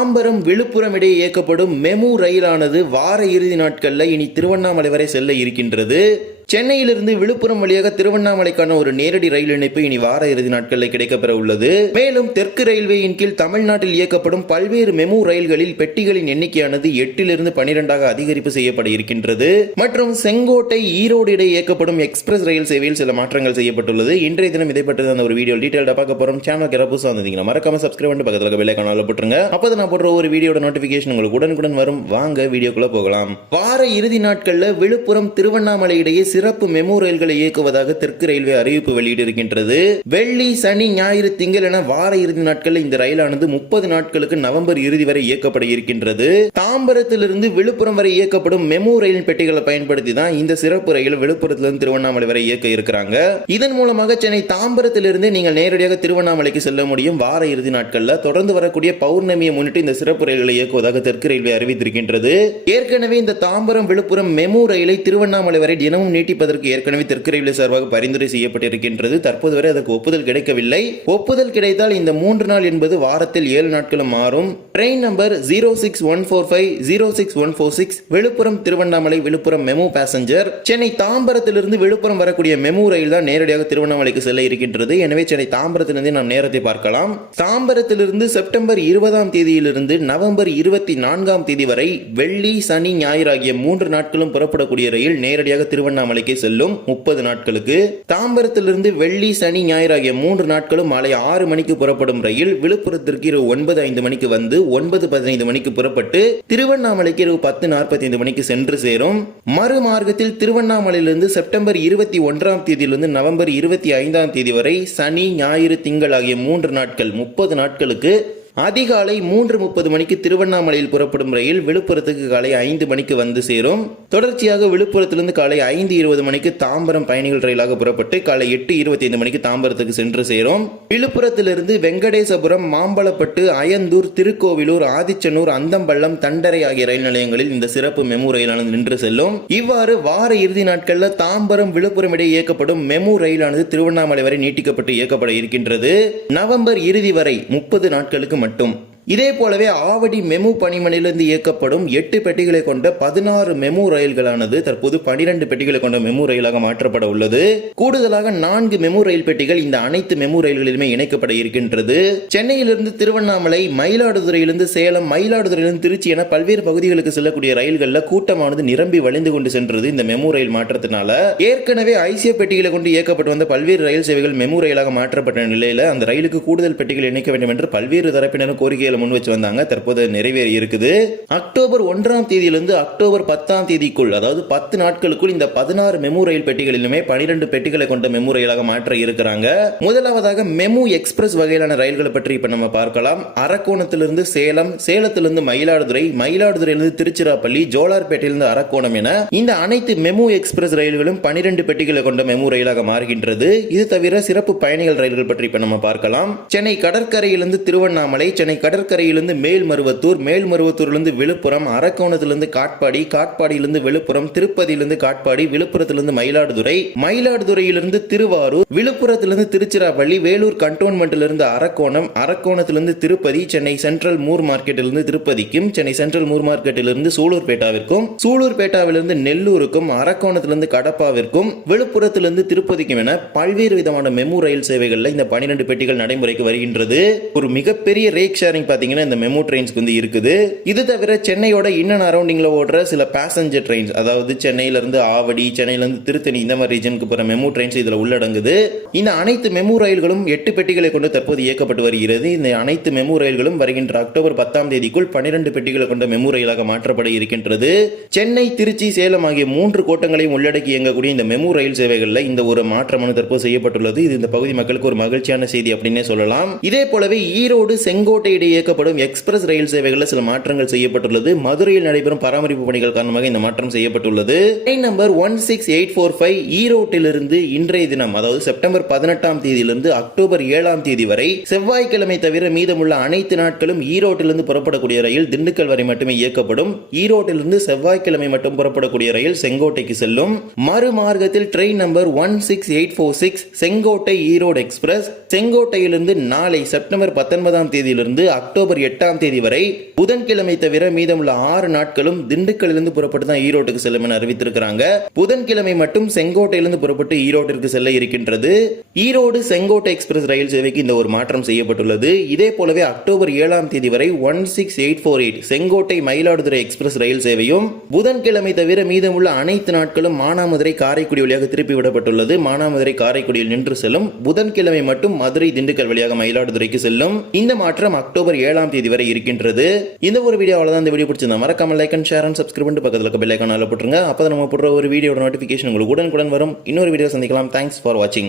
தாம்பரம் விழுப்புரம் இடையே இயக்கப்படும் மெமு ரயிலானது வார இறுதி நாட்களில் இனி திருவண்ணாமலை வரை செல்ல இருக்கின்றது. சென்னையிலிருந்து விழுப்புரம் வழியாக திருவண்ணாமலைக்கான ஒரு நேரடி ரயில் இணைப்பு இனி வார இறுதி நாட்களில் கிடைக்கப்பெற உள்ளது. மேலும் தெற்கு ரயில்வேயின் கீழ் தமிழ்நாட்டில் இயக்கப்படும் பல்வேறு மெமு ரயில்களில் பெட்டிகளின் எண்ணிக்கையானது எட்டிலிருந்து பனிரெண்டாக அதிகரிப்பு செய்யப்பட இருக்கின்றது. மற்றும் செங்கோட்டை ஈரோடு இடையே இயக்கப்படும் எக்ஸ்பிரஸ் ரயில் சேவையில் சில மாற்றங்கள் செய்யப்பட்டுள்ளது. இன்றைய தினம் இதை பற்றி அந்த ஒரு வீடியோ டீட்டெயிலாக பார்க்க போறோம். சேனல் கிரப்புஸ் வந்தீங்கன்னா மறக்காம சப்ஸ்கிரைப் பண்ணி பக்கத்தில் பெல் காணல போட்டுருங்க. அப்போ நான் போடுற ஒரு வீடியோட நோட்டிபிகேஷன் உங்களுக்கு உடனுக்குடன் வரும். வாங்க வீடியோக்குள்ள போகலாம். வார இறுதி நாட்கள்ல விழுப்புரம் திருவண்ணாமலை இடையே சிறப்பு மெமு ரயில்களை இயக்குவதாக தெற்கு ரயில்வே அறிவிப்பு வெளியிட்டிருக்கின்றது. வெள்ளி சனி ஞாயிறு திங்கள் என வார இறுதி நாட்களில் இந்த ரயிலானது முப்பது நாட்களுக்கு நவம்பர் இறுதி வரை இயக்கப்பட இருக்கின்றது. தாம்பரத்திலிருந்து விழுப்புரம் வரை இயக்கப்படும் மெமோ ரயில் பெட்டிகளை பயன்படுத்தி தான் இந்த சிறப்பு ரயில் விழுப்புரத்திலிருந்து திருவண்ணாமலை வரை இயக்க இருக்கிறாங்க. இதன் மூலமாக சென்னை தாம்பரத்திலிருந்து நீங்கள் நேரடியாக திருவண்ணாமலைக்கு செல்ல முடியும். வார இறுதி நாட்களில் தொடர்ந்து வரக்கூடிய பௌர்ணமியை முன்னிட்டு இந்த சிறப்பு ரயில்களை இயக்குவதாக தெற்கு ரயில்வே அறிவித்திருக்கின்றது. ஏற்கனவே இந்த தாம்பரம் விழுப்புரம் மெமோ ரயிலை திருவண்ணாமலை வரை தினமும் நீட்டி நீட்டிப்பதற்கு ஏற்கனவே தெற்கு ரயில்வே சார்பாக பரிந்துரை செய்யப்பட்டிருக்கின்றது. தற்போது வரை அதற்கு ஒப்புதல் கிடைக்கவில்லை. ஒப்புதல் கிடைத்தால் இந்த மூன்று நாள் என்பது வாரத்தில் ஏழு நாட்களும் மாறும். Train number zero six one four five zero six one four six Villupuram Tiruvannamalai Villupuram MEMU passenger Chennai தாம்பரத்திலிருந்து Villupuram வரக்கூடிய மெமு ரயில் தான் நேரடியாக திருவண்ணாமலைக்கு செல்ல இருக்கின்றது. எனவே சென்னை தாம்பரத்திலிருந்து நாம் நேரத்தை பார்க்கலாம். தாம்பரத்திலிருந்து செப்டம்பர் இருபதாம் தேதியிலிருந்து நவம்பர் இருபத்தி நான்காம் தேதி வரை வெள்ளி சனி ஞாயிறு ஆகிய மூன்று நாட்களும் புறப்படக்கூடிய ரயில் நேரடியாக திருவண்ணாமலை திருவண்ணாமலைக்கு செல்லும் முப்பது நாட்களுக்கு. தாம்பரத்திலிருந்து வெள்ளி சனி ஞாயிறு ஆகிய மூன்று நாட்களும் மாலை ஆறு மணிக்கு புறப்படும் ரயில் விழுப்புரத்திற்கு இரவு ஒன்பது ஐந்து மணிக்கு வந்து ஒன்பது பதினைந்து மணிக்கு புறப்பட்டு திருவண்ணாமலைக்கு இரவு பத்து நாற்பத்தி ஐந்து மணிக்கு சென்று சேரும். மறுமார்க்கத்தில் திருவண்ணாமலையிலிருந்து செப்டம்பர் இருபத்தி ஒன்றாம் தேதியிலிருந்து நவம்பர் இருபத்தி ஐந்தாம் தேதி வரை சனி ஞாயிறு திங்கள் ஆகிய மூன்று நாட்கள் முப்பது நாட்களுக்கு அதிகாலை மூன்று முப்பது மணிக்கு திருவண்ணாமலையில் புறப்படும் ரயில் விழுப்புரத்துக்கு காலை ஐந்து மணிக்கு வந்து சேரும். தொடர்ச்சியாக விழுப்புரத்திலிருந்து காலை ஐந்து இருபது மணிக்கு தாம்பரம் பயணிகள் ரயிலாக புறப்பட்டு காலை எட்டு இருபத்தி ஐந்து மணிக்கு தாம்பரத்துக்கு சென்று சேரும். விழுப்புரத்திலிருந்து வெங்கடேசபுரம் மாம்பலப்பட்டு அயந்தூர் திருக்கோவிலூர் ஆதிச்சனூர் அந்தம்பள்ளம் தண்டரை ஆகிய ரயில் நிலையங்களில் இந்த சிறப்பு மெமு ரயிலானது நின்று செல்லும். இவ்வாறு வார இறுதி நாட்களில் தாம்பரம் விழுப்புரம் இடையே இயக்கப்படும் மெமு ரயிலானது திருவண்ணாமலை வரை நீட்டிக்கப்பட்டு இயக்கப்பட இருக்கின்றது. நவம்பர் இறுதி வரை முப்பது நாட்களுக்கு மட்டும் மட்டும் இதே போலவே ஆவடி மெமு பணிமனையிலிருந்து இயக்கப்படும் எட்டு பெட்டிகளை கொண்ட பதினாறு மெமு ரயில்களானது தற்போது பனிரெண்டு பெட்டிகளை கொண்ட மெமு ரயிலாக மாற்றப்பட உள்ளது. கூடுதலாக நான்கு மெமு ரயில் பெட்டிகள் இந்த அனைத்து மெமு ரயில்களிலுமே இணைக்கப்பட இருக்கின்றது. சென்னையிலிருந்து திருவண்ணாமலை மயிலாடுதுறையிலிருந்து சேலம் மயிலாடுதுறையிலிருந்து திருச்சி என பல்வேறு பகுதிகளுக்கு செல்லக்கூடிய ரயில்களில் கூட்டமானது நிரம்பி வழிந்து கொண்டு சென்றது இந்த மெமு ரயில் மாற்றத்தினால. ஏற்கனவே ஐசிய பெட்டிகளை கொண்டு இயக்கப்பட்டு வந்த பல்வேறு ரயில் சேவைகள் மெமு ரயிலாக மாற்றப்பட்ட நிலையில அந்த ரயிலுக்கு கூடுதல் பெட்டிகள் இணைக்க வேண்டும் என்று பல்வேறு தரப்பினரும் கோரிக்கைகளை முன் வச்சு வந்தாங்க. தற்போது நிறைவேறி இருக்குது. அக்டோபர் ஒன்றாம் தேதியிலிருந்து அக்டோபர் பத்தாம் தேதிக்குள் அதாவது பத்து நாட்களுக்குள் இந்த பதினாறு மெமு ரயில் பெட்டிகளிலுமே பனிரெண்டு பெட்டிகளை கொண்ட மெமு ரயிலாக மாற்ற இருக்கிறாங்க. முதலாவதாக மெமு எக்ஸ்பிரஸ் வகையிலான ரயில்களை பற்றி இப்ப நம்ம பார்க்கலாம். அரக்கோணத்திலிருந்து சேலம் சேலத்திலிருந்து மயிலாடுதுறை மயிலாடுதுறையிலிருந்து திருச்சிராப்பள்ளி ஜோலார்பேட்டையிலிருந்து அரக்கோணம் என இந்த அனைத்து மெமு எக்ஸ்பிரஸ் ரயில்களும் பனிரெண்டு பெட்டிகளை கொண்ட மெமு ரயிலாக மாறுகின்றது. இது தவிர சிறப்பு பயணிகள் ரயில்கள் பற்றி இப்ப நம்ம பார்க்கலாம். சென்னை கடற்கரையிலிருந்து திருவண்ணாமலை சென்னை கடற்கரையிலிருந்து மேல்மருவத்தூர் மேல்மருவத்தூரிலிருந்து விழுப்புரம் அரக்கோணத்திலிருந்து காட்பாடி காட்பாடியிலிருந்து விழுப்புரம் திருப்பதியிலிருந்து காட்பாடி விழுப்புரத்திலிருந்து மயிலாடுதுறை மயிலாடுதுறையிலிருந்து திருவாரூர் விழுப்புரத்திலிருந்து திருச்சிராப்பள்ளி வேலூர் கண்டோன்மெண்ட்டிலிருந்து அரக்கோணம் அரக்கோணத்திலிருந்து திருப்பதி சென்னை சென்ட்ரல் மூர் மார்க்கெட்டிலிருந்து திருப்பதிக்கும் சென்னை சென்ட்ரல் மூர் மார்க்கெட்டிலிருந்து சூலூர்பேட்டாவிற்கும் சூலூர்பேட்டாவிலிருந்து நெல்லூருக்கும் அரக்கோணத்திலிருந்து கடப்பாவிற்கும் விழுப்புரத்திலிருந்து திருப்பதிக்கும் என பல்வேறு விதமான மெமு ரயில் சேவைகளில் இந்த பனிரெண்டு பெட்டிகள் நடைமுறைக்கு வருகின்றது. ஒரு மிகப்பெரிய ரேக் ஷேரிங் பார்த்தீங்கன்னா இந்த மெமோ ட்ரெயின்ஸ்க்கு வந்து இருக்குது. இது தவிர சென்னையோட இன்னன் அரௌண்டிங்கில் ஓடுற சில பேசஞ்சர் ட்ரெயின்ஸ் அதாவது சென்னையிலேருந்து ஆவடி சென்னையிலேருந்து திருத்தணி இந்த மாதிரி ரீஜனுக்கு போகிற மெமோ ட்ரெயின்ஸ் இதில் உள்ளடங்குது. இந்த அனைத்து மெமோ ரயில்களும் எட்டு பெட்டிகளை கொண்டு தற்போது இயக்கப்பட்டு வருகிறது. இந்த அனைத்து மெமோ ரயில்களும் வருகின்ற அக்டோபர் பத்தாம் தேதிக்குள் பன்னிரண்டு பெட்டிகளை கொண்ட மெமோ ரயிலாக மாற்றப்பட இருக்கின்றது. சென்னை திருச்சி சேலம் ஆகிய மூன்று கோட்டங்களையும் உள்ளடக்கி இயங்கக்கூடிய இந்த மெமோ ரயில் சேவைகளில் இந்த ஒரு மாற்றமானது தற்போது செய்யப்பட்டுள்ளது. இது இந்த பகுதி மக்களுக்கு ஒரு மகிழ்ச்சியான செய்தி அப்படின்னே சொல்லலாம். இதே போலவே ஈரோடு செங்கோட்டை இடையே இயக்கப்படும் எக்ஸ்பிரஸ் ரயில் சேவைகளில் சில மாற்றங்கள் செய்யப்பட்டுள்ளது. மதுரையில் நடைபெறும் பராமரிப்பு பணிகள் காரணமாக இந்த மாற்றம் செய்யப்பட்டுள்ளது. Train number one six eight four five ஈரோட்டிலிருந்து இன்றைய தினம் அதாவது செப்டம்பர் பதினெட்டாம் தேதியிலிருந்து அக்டோபர் ஏழாம் தேதி வரை செவ்வாய்க்கிழமை தவிர மீதமுள்ள அனைத்து நாட்களும் ஈரோட்டிலிருந்து புறப்படக்கூடிய ரயில் திண்டுக்கல் வரை மட்டுமே இயக்கப்படும். ஈரோட்டிலிருந்து செவ்வாய்க்கிழமை மட்டும் புறப்படக்கூடிய ரயில் செங்கோட்டைக்கு செல்லும். மறுமார்க்கத்தில் train number one six eight four six Sengottai Erode express செங்கோட்டையிலிருந்து நாளை செப்டம்பர் பத்தொன்பதாம் தேதியிலிருந்து அக்டோபர் எட்டாம் தேதி வரை புதன்கிழமை தவிர மீதமுள்ள ஆறு நாட்களும் திண்டுக்கல்லிருந்து புறப்பட்டு தான் ஈரோட்டுக்கு செல்லும் என அறிவித்திருக்கிறாங்க. புதன்கிழமை மட்டும் செங்கோட்டையிலிருந்து புறப்பட்டு ஈரோட்டிற்கு செல்ல இருக்கின்றது. ஈரோடு செங்கோட்டை எக்ஸ்பிரஸ் ரயில் சேவைக்கு இந்த ஒரு மாற்றம் செய்யப்பட்டுள்ளது. இதே போலவே அக்டோபர் ஏழாம் தேதி வரை one six eight four eight Sengottai Mayiladuthurai express ரயில் சேவையும் புதன்கிழமை தவிர மீதமுள்ள அனைத்து நாட்களும் மானாமதுரை காரைக்குடி வழியாக திருப்பி விடப்பட்டுள்ளது. மானாமதுரை காரைக்குடியில் நின்று செல்லும் புதன்கிழமை மட்டும் மதுரை திண்டுக்கல் வழியாக மயிலாடுதுறைக்கு செல்லும். இந்த மாற்றம் அக்டோபர் ஏழாம் தேதி வரை இருக்கின்றது. இந்த ஒரு வீடியோ தான் இந்த வீடியோ பிடிச்சிருந்தா மறக்காம like and share and subscribe பண்ணிட்டு பக்கத்தில் இருக்க பெல் ஐக்கான போட்டுருங்க. அப்போ நம்ம போடுற ஒரு வீடியோட நோட்டிஃபிகேஷன் உங்களுக்கு உடனுக்குடன் வரும். இன்னொரு வீடியோ சந்திக்கலாம். தேங்க்ஸ் ஃபார் வாட்சிங்